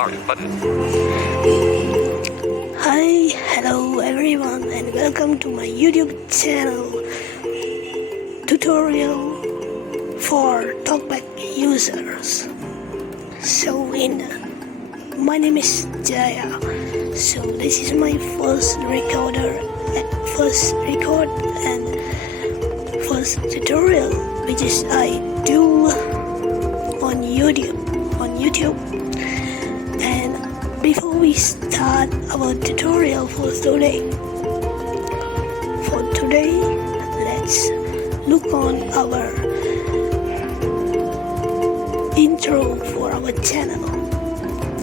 Mark button. Hi, hello everyone and welcome to my YouTube channel tutorial for TalkBack users. My name is Jaya. So this is my first record and first tutorial which is I do on YouTube. And before we start our tutorial for today, let's look on our intro for our channel.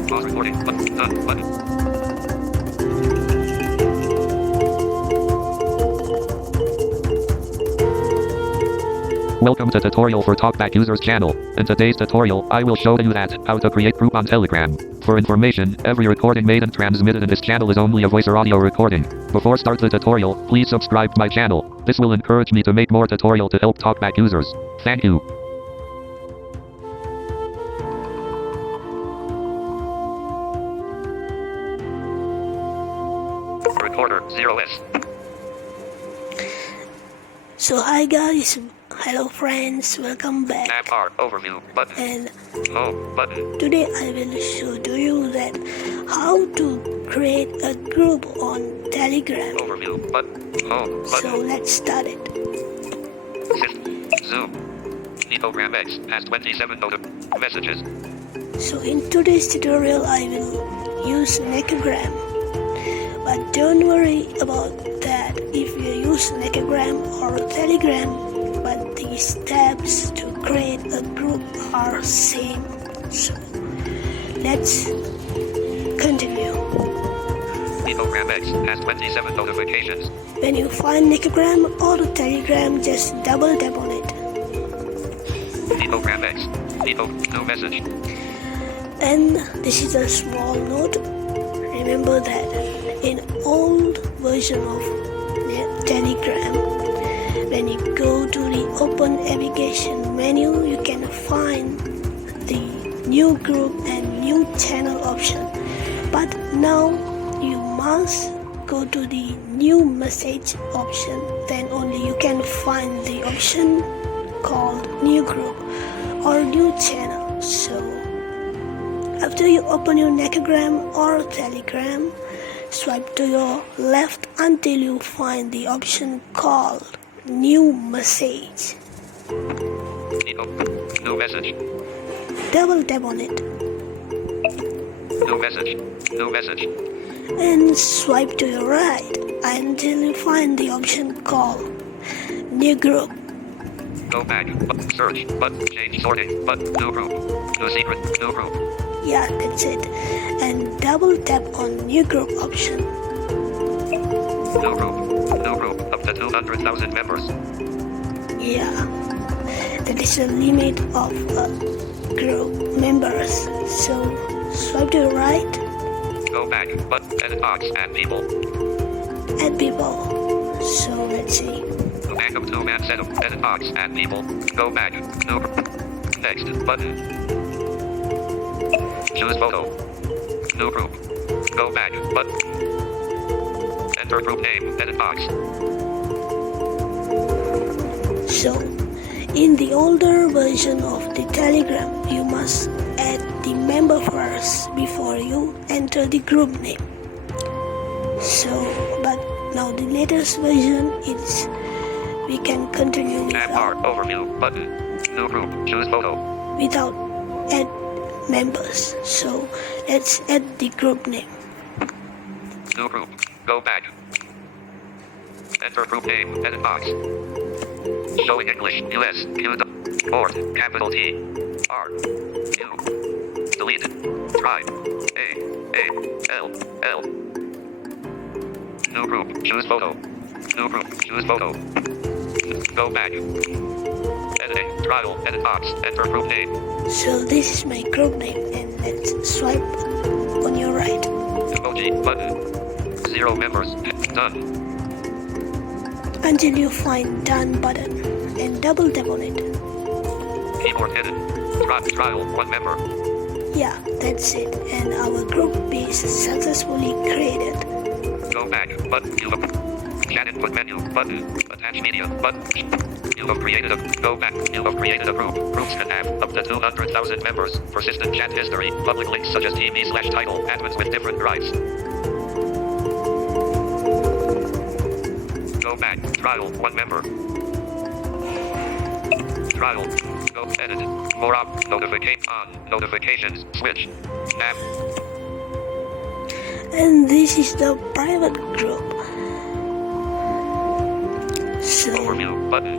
Pause recording button. Done button. Welcome to tutorial for TalkBack users channel. In today's tutorial, I will show you how to create group on Telegram. For information, every recording made and transmitted in this channel is only a voice or audio recording. Before start the tutorial, please subscribe to my channel. This will encourage me to make more tutorial to help TalkBack users. Thank you. Recorder 0S. So hi guys, hello friends, welcome back. App R overview button. And Home button. today I will show to you that how to create a group on Telegram. Overview button. Home button. So let's start it. Zoom. Program X has 27 messages. So in today's tutorial I will use Telegram. But don't worry about that if you use Telegram or Telegram, but the steps to create a group are same. So let's continue. Program X has 27 notifications. When you find Telegram or Telegram, just double tap on it. Program X. New message. And this is a small note. Remember that in old version of Telegram, when you go to the open application menu, you can find the new group and new channel option. But now you must go to the new message option, then only you can find the option called new group or new channel. So after you open your Telegram or Telegram, swipe to your left until you find the option called new message. New message. Double tap on it. New message. New message. And swipe to your right until you find the option called new group. Go back. Search. Change sorting. New group. New secret. New group. Yeah, that's it. And double tap on new group option. New group. New group. Up to 200,000 members. Yeah, that is the limit of group members. So swipe to the right. Go back. Edit box. Add people. Add people. So let's see. Back of 2-man setup. Edit box. Add people. Go back. New group. Next button. Choose photo. New group. Go back. Enter group name. Edit box. So, in the older version of the Telegram, you must add the member first before you enter the group name. So, but now the latest version is we can continue without overview button. New group. Choose photo. Without add members. So let's add the group name. New group. Go back. Enter group name. Edit box. Showing English. US. Q. Board. Capital T. R. U. Delete. Tribe. A. L. L. New group. Choose photo. New group. Choose photo. Go back. Editing. Trial. Edit box. Enter group name. So this is my group name, and let's swipe on your right. Emoji button. 0 members. Done. Until you find done button and double tap on it. Keyboard hidden. Trial 1 member. Yeah, that's it. And our group is successfully created. Go back button. You have chat input menu button. Attach media button. You have created a go back. You have created a group. Groups can have up to 200,000 members. Persistent chat history. Public links such as TV/title. Admins with different rights. Go back. Trial 1 member. Trial. Go edit. More up. Notification on. Notifications. Switch. Tab. And this is the private group. So Overview button.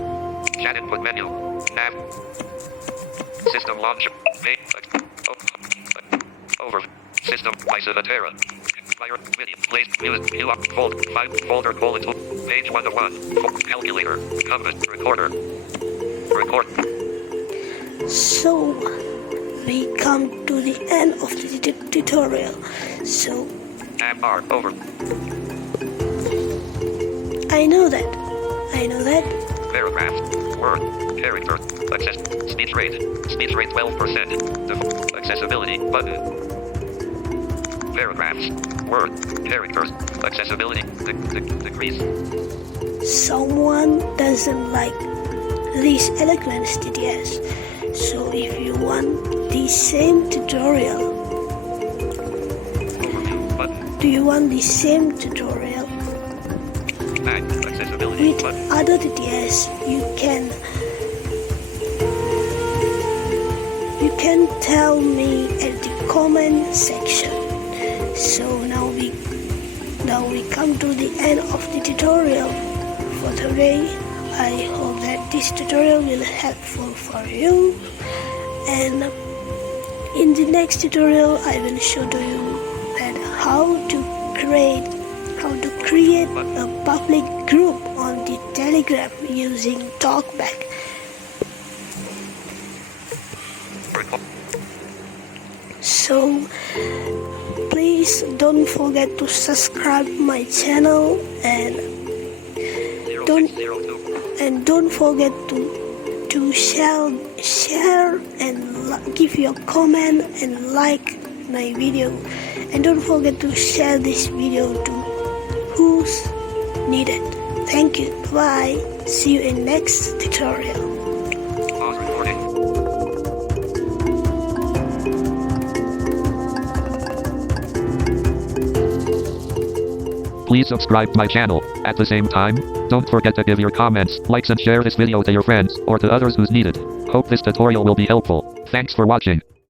Chat input menu. Tab. System launcher. Page. Over. System. Isolatera. Fire. Video. Place. Music. View up. Folder. Colon. Page 1 of 1. Calculator. Compass. Recorder. Record. So we come to the end of the tutorial. So Tab bar. Over. I know that. Paragraph. Word. Character. Access. Speech rate. Speech rate 12%. Accessibility button. Paragraphs. Word. Characters. Accessibility. Decrease. Someone doesn't like this eloquence TTS. So if you want the same tutorial, Overview button. do you want the same tutorial Back. Accessibility with button. other TTS, you can tell me at the comment section. So now we come to the end of the tutorial for today. I hope that this tutorial will be helpful for you, and in the next tutorial I will show to you that how to create a public group on the Telegram using TalkBack. So please don't forget to subscribe my channel, and don't forget to share and give your comment and like my video, and don't forget to share this video to who's needed. Thank you. Bye. See you in next tutorial. Pause recording. Please subscribe my channel. At the same time, don't forget to give your comments, likes and share this video to your friends or to others who's needed. Hope this tutorial will be helpful. Thanks for watching.